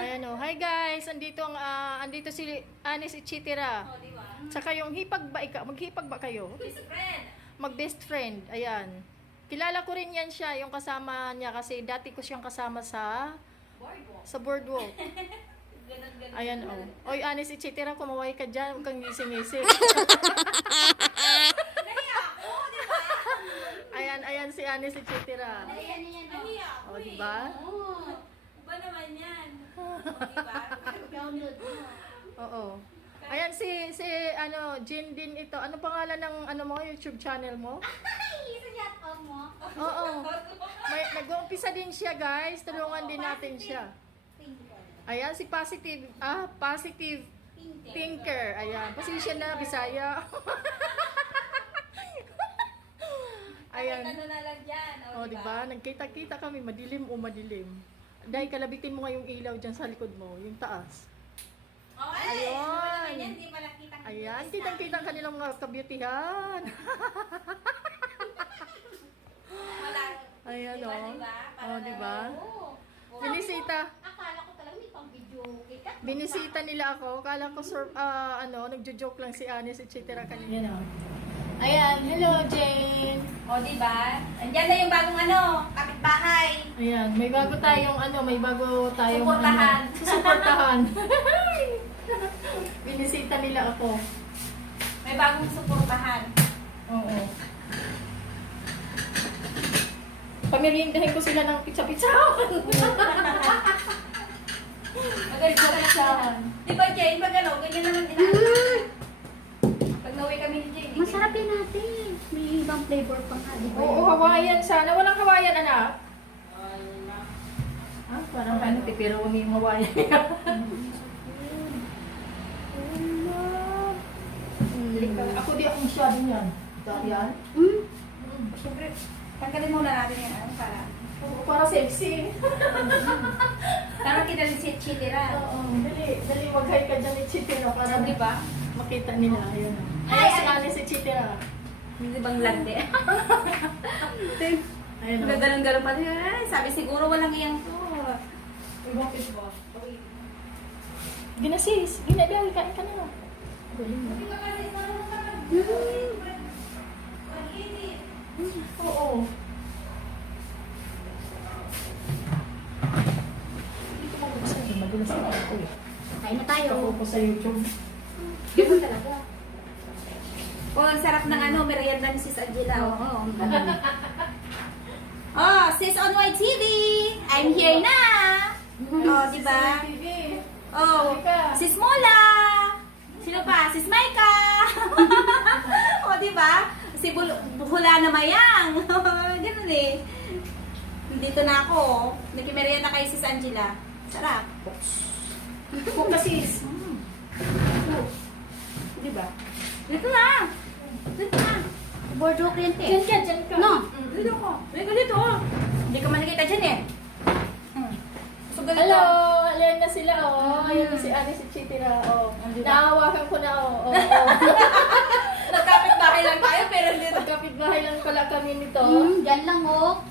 Ayan o. Hi guys, andito si Anis Ichitira. Tsaka yung maghipag ba kayo? Best friend. Mag-best friend. Ayan. Kilala ko rin yan siya, yung kasama niya kasi dati ko siyang kasama sa boardwalk. Ganun. Ayan o. Oy, Anis Ichitira, kumaway ka dyan. Huwag kang ngisi-ngisi. Ayan si Anis Ichitira. O, diba? Ba naman yan? Diba? Download mo. Oo. Ayan si Jin din ito. Ano pangalan ng mo, YouTube channel mo? Oo. Nag-uumpisa din siya, guys. Tulungan din natin siya. Ayan si Positive Thinker. Ayan. Pasensya na, Bisaya. Ayan. Ano na lang dyan. O, diba? Nagkita-kita kami. Madilim o madilim. Dahil kalabitin mo nga yung ilaw dyan sa likod mo. Yung taas. Ayun. Hindi pala kitang Ayan. Kitang-kita ang kanilang mga kabyutihan. Wala. Ayan o. Diba? O, diba? Binisita. Akala ko talaga may pang-video kita. Binisita nila ako. Kala ko, nagjo-joke lang si Anis, etc. kanina. Ayan. Hello, Jane. O, diba? Andyan na yung bagong kapitbahay. Ayan. May bago tayong Suportahan. Suportahan. Binisita nila ako. May bagong suportahan. Oo. Pamirindahin ko sila ng pizza-pizza. Maganda ka lang. Di ba, Jane? Pag ganyan naman din pag nauwi kami ni Jane. Masarap yan natin. May ibang flavor pa nga, di ba? Oo, Hawaiian sana. Walang Hawaiian, anak. Parang tipiro kami yung Hawaiian. Ako di akong masyado niyan. Yan. Siyempre, tanggalin muna natin yan. Para sexy. Parang kinalisit-chitira. Oo, dali mag-hi ka dyan ni Chitira para Di ba? makita nila. Ayun. Hi, Si Anis si Chitira. Hindi bang lande? Ayun. Gaganon-ganon pa rin. Ay, sabi siguro walang iyang to. Bakit ba? Ginasis. Ginagawa. Kain ka na. Galing mo. Oo. Dito mo buksan eh. Magulas na ako eh. Kain na tayo. Ako po sa YouTube. Ganun talaga. Oh, ang sarap ng merienda ni Sis Angela. Oo. Oh, Sis on YTV! I'm here na! Oh, di ba? Oh, Sis Mola! Sino pa? Sis Maika! Oh, di ba? Si Buhula na Mayang. Ganun eh. Dito na ako. Nagkimerienda kay Sis Angela. Sarap. Kung kasis. Di ba? Dito na! Dito na! Boardwalk yan, te. Diyan ka. No. Dito ko. Dito. Hindi ka man nakita dyan eh. So, ganito. Hello! Ayan na sila, oh. Ayan na si Anis si Chitira, oh. Naawakan ko na, oh. Nagkapit-bahay lang tayo pero dito. Kapit-bahay lang pala kami nito. Diyan lang, oh.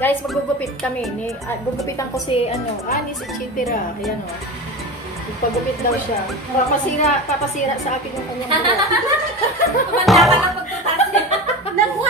Guys, magugupit kami. Gugupitan ko si, Anis Etcetera. Ayan o. Pagupit daw siya. Papasira sa akin yung kanyang buhok. Tumanda ka na pagtutas niya. Nakuha